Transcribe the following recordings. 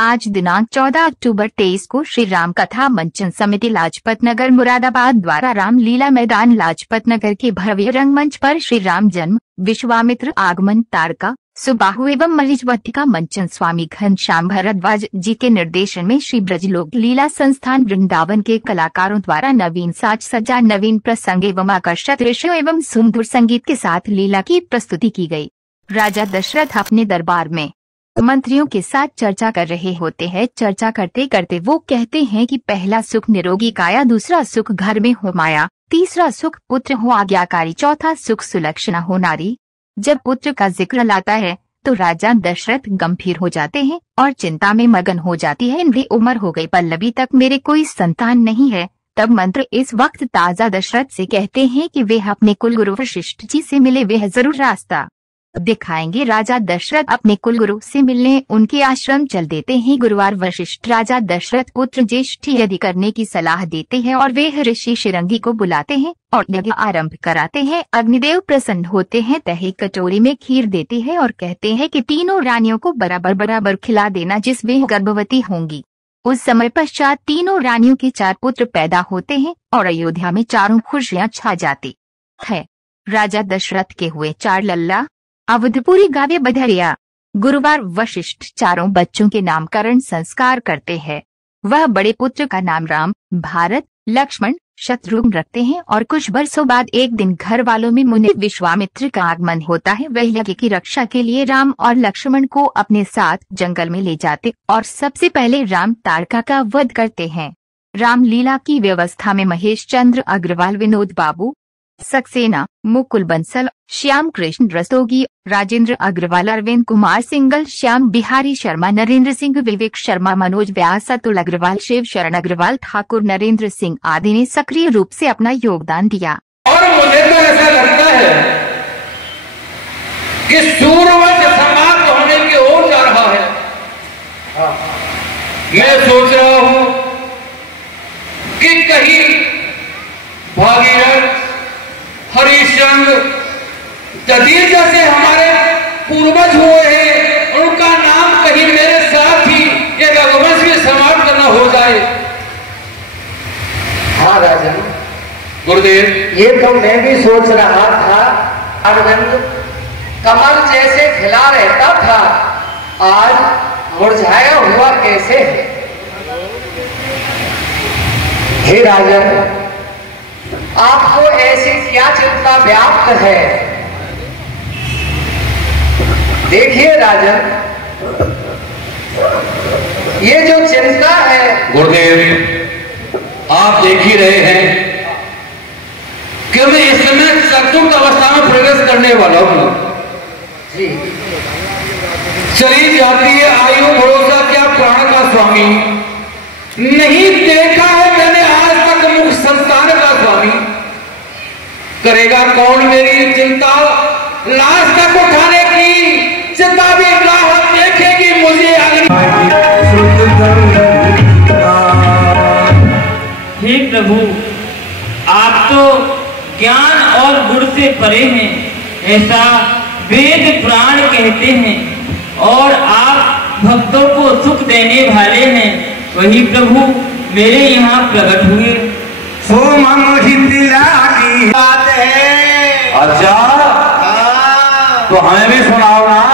आज दिनांक 14 अक्टूबर 23 को श्री राम कथा मंचन समिति लाजपत नगर मुरादाबाद द्वारा रामलीला मैदान लाजपत नगर के भव्य रंगमंच पर श्री राम जन्म, विश्वामित्र आगमन, तारका, सुबाहु एवं मरीजवती का मंचन स्वामी घनश्याम भारद्वाज जी के निर्देशन में श्री ब्रजलोक लीला संस्थान वृंदावन के कलाकारों द्वारा नवीन साज सज्जा, नवीन प्रसंग एवं आकर्षक दृश्य एवं सुमधुर संगीत के साथ लीला की प्रस्तुति की गई। राजा दशरथ अपने दरबार में मंत्रियों के साथ चर्चा कर रहे होते हैं। चर्चा करते करते वो कहते हैं कि पहला सुख निरोगी काया, दूसरा सुख घर में हो माया, तीसरा सुख पुत्र हो आज्ञाकारी, चौथा सुख सुलक्षणा हो नारी। जब पुत्र का जिक्र लाता है तो राजा दशरथ गंभीर हो जाते हैं और चिंता में मगन हो जाती है। इनकी उम्र हो गई, पल्लवी तक मेरे कोई संतान नहीं है। तब मंत्र इस वक्त ताजा दशरथ से कहते हैं कि वे अपने कुलगुरु वशिष्ठ जी से मिले, वे जरूर रास्ता दिखाएंगे। राजा दशरथ अपने कुलगुरु से मिलने उनके आश्रम चल देते हैं। गुरुवार वशिष्ठ राजा दशरथ पुत्र ज्येष्ठ यदि करने की सलाह देते हैं और वे ऋषि शिरंगी को बुलाते हैं और यज्ञ आरंभ कराते हैं। अग्निदेव प्रसन्न होते हैं, तहे कटोरी में खीर देते हैं और कहते हैं कि तीनों रानियों को बराबर बराबर खिला देना जिस वे गर्भवती होंगी। उस समय पश्चात तीनों रानियों के 4 पुत्र पैदा होते हैं और अयोध्या में चारों खुशियां छा जाती है। राजा दशरथ के हुए 4 लल्ला, अवधपुरी गावे बधरिया। गुरुवार वशिष्ठ चारों बच्चों के नामकरण संस्कार करते हैं। वह बड़े पुत्र का नाम राम, भारत, लक्ष्मण, शत्रुघ्न रखते हैं और कुछ वर्षों बाद एक दिन घर वालों में मुनि विश्वामित्र का आगमन होता है। वह यज्ञ की रक्षा के लिए राम और लक्ष्मण को अपने साथ जंगल में ले जाते और सबसे पहले राम तारका का वध करते हैं। रामलीला की व्यवस्था में महेश चंद्र अग्रवाल, विनोद बाबू सक्सेना, मुकुल बंसल, श्याम कृष्ण रस्तोगी, राजेंद्र अग्रवाल, अरविंद कुमार सिंगल, श्याम बिहारी शर्मा, नरेंद्र सिंह, विवेक शर्मा, मनोज व्यास, अतुल अग्रवाल, शिव शरण अग्रवाल, ठाकुर नरेंद्र सिंह आदि ने सक्रिय रूप से अपना योगदान दिया। और मुझे तो ऐसा लगता है कि सूर्यवंश समाप्त होने की ओर जा रहा है। मैं सोच रहा हूं कि कहीं भागीरथ, हरिश्चंद्र, जदीर जैसे हमारे पूर्वज हुए हैं, उनका नाम कहीं मेरे साथ ही ये रघुवंश भी समाप्त करना हो जाए। हाँ राजन, गुरुदेव, ये तो मैं भी सोच रहा था। अरविंद कमल जैसे खिला रहता था, आज मुरझाया हुआ कैसे है। हे राजन, आपको ऐसी क्या चिंता व्याप्त है। देखिए राजन, ये जो चिंता है। गुरुदेव, आप देख ही रहे हैं कि मैं इस समय चतुर्थ अवस्था में प्रवेश करने वाला हूं। जी, चली जाती है आयु, भरोसा क्या प्राण का स्वामी। नहीं देखा है मैंने आज तक मुख संतान का स्वामी। करेगा कौन मेरी चिंता, लाश तक उठाने की चिंता भी राह देखेगी मुझे अग्नि। हे प्रभु, आप तो ज्ञान और गुण से परे हैं, ऐसा वेद पुराण कहते हैं, और आप भक्तों को सुख देने वाले हैं। वही प्रभु मेरे यहाँ प्रकट हुए। बात है। अच्छा, तो हमें भी सुनाओ ना,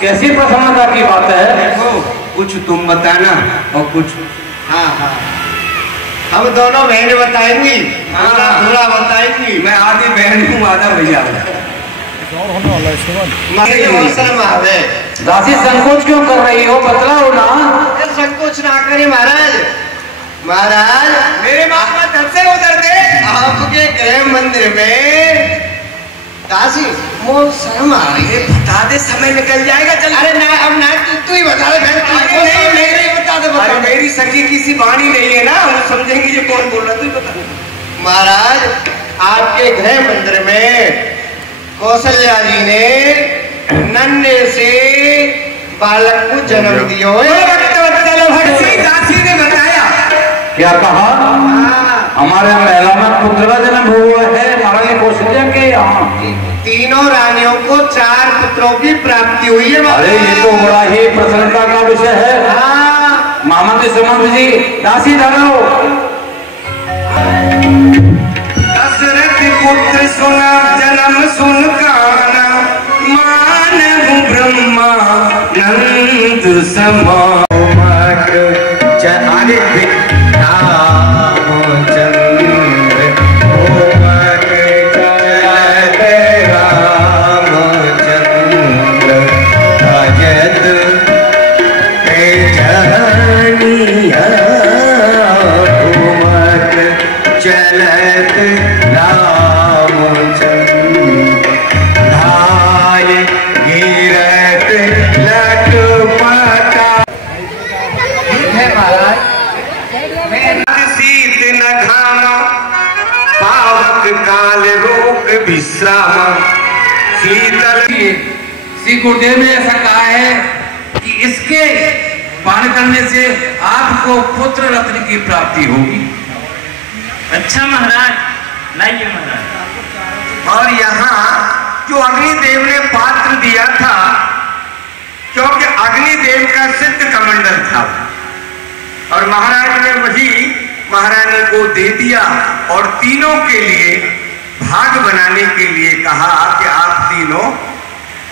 कैसी प्रसन्नता की बात है। देखो, कुछ तुम बताना और कुछ हाँ हाँ, हम दोनों बहन बताएंगी, थोड़ा बताएंगी। मैं आधी बहन हूँ, आधा भैया हूँ। दासी संकोच क्यों कर रही हो, बतलाओ ना। संकोच ना करें महाराज। महाराज, मेरे मामा धन से उधर दे। आपके गृह मंदिर में दासी मोर शर्म आ रही है। बता दे, समय निकल जाएगा। चल। अरे ना, अब ना, तू ही बता दे। नहीं बता दे। अरे मेरी सखी किसी वाणी नहीं है ना, हम समझेंगे ये कौन बोल रहा है। तू बता। महाराज, आपके गृह मंदिर में कौशल्या जी ने नन्हे से बालक को जन्म दिया है। दासी ने बताया। क्या कहा? हमारे महिला में पुत्र का जन्म हुआ है, महारानी कौशल्या के यहाँ। तीनों रानियों को 4 पुत्रों की प्राप्ति हुई है। अरे ये तो बड़ा ही प्रसन्नता का विषय है। आमंत्र सुमंत्र जी दासी धरो। दशरथ पुत्र सुन जन्म सुन काना, मानव ब्रह्मा नंद समान। आगे रामचंद्र रामचंद्र भजत चलत रामचंद्र धाय गिरत लटपटा। है महाराज शीत न घामा, पावक काल रोग विश्राम, शीतल। श्री गुरुदेव ने ऐसा कहा है कि इसके पान करने से आपको पुत्र रत्न की प्राप्ति होगी। अच्छा महाराज, लाइए महाराज। और यहाँ जो अग्निदेव ने पात्र दिया था, क्योंकि अग्निदेव का सिद्ध कमंडल था, और महाराज ने वही महारानी को दे दिया और तीनों के लिए भाग बनाने के लिए कहा कि आप तीनों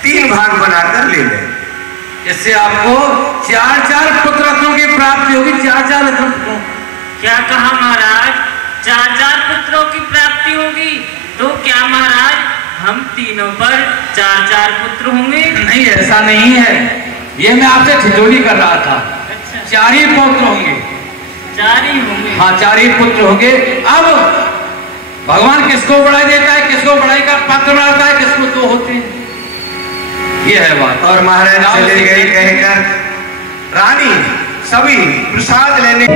3 भाग बनाकर ले लें। इससे आपको 4-4 पुत्र रत्नों की प्राप्ति होगी। 4-4 रत्नों। क्या कहा महाराज? 4-4 पुत्रों की प्राप्ति होगी। तो क्या महाराज हम तीनों पर 4-4 पुत्र होंगे? नहीं, ऐसा नहीं है। ये मैं आपसे ठिठोली कर रहा था। अच्छा। 4 ही पुत्र होंगे। 4 ही होंगे। हाँ, 4 ही पुत्र होंगे। अब भगवान किसको बढ़ाई देता है, किसको बढ़ाई का पात्र बनाता है, किसको 2 होते हैं। ये है बात। और महाराज चले गए कहकर रानी सभी प्रसाद लेने।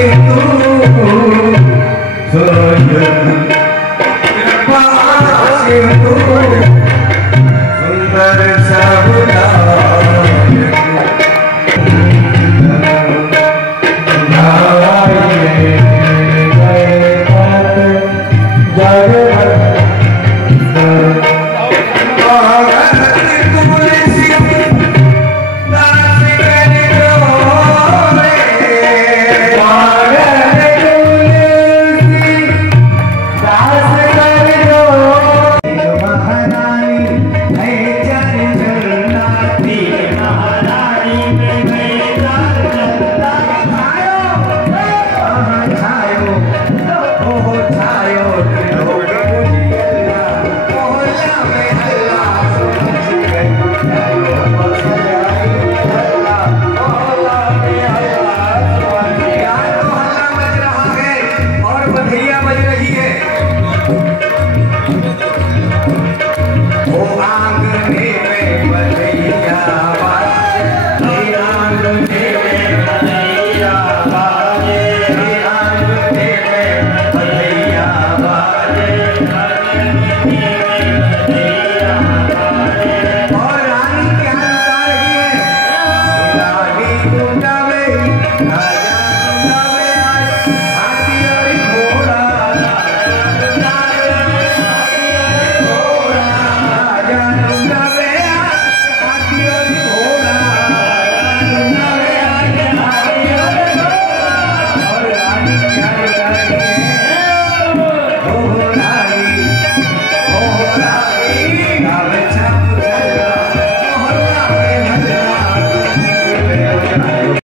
तू शायद